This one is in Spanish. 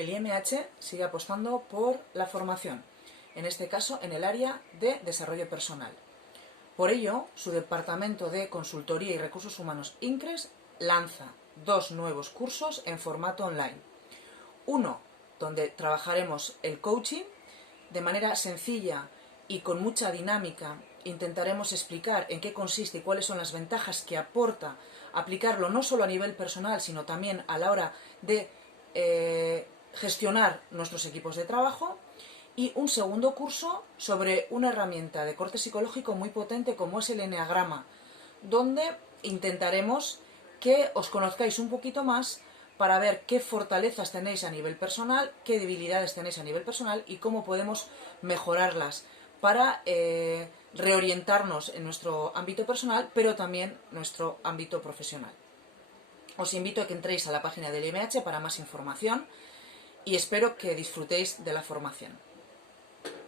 el IMH sigue apostando por la formación, en este caso en el área de desarrollo personal. Por ello, su departamento de consultoría y recursos humanos INCRES lanza 2 nuevos cursos en formato online. Uno, donde trabajaremos el coaching de manera sencilla y con mucha dinámica. Intentaremos explicar en qué consiste y cuáles son las ventajas que aporta aplicarlo no solo a nivel personal, sino también a la hora de gestionar nuestros equipos de trabajo. Y un segundo curso sobre una herramienta de corte psicológico muy potente como es el eneagrama, donde intentaremos que os conozcáis un poquito más para ver qué fortalezas tenéis a nivel personal, qué debilidades tenéis a nivel personal y cómo podemos mejorarlas para reorientarnos en nuestro ámbito personal, pero también nuestro ámbito profesional. Os invito a que entréis a la página del IMH para más información y espero que disfrutéis de la formación.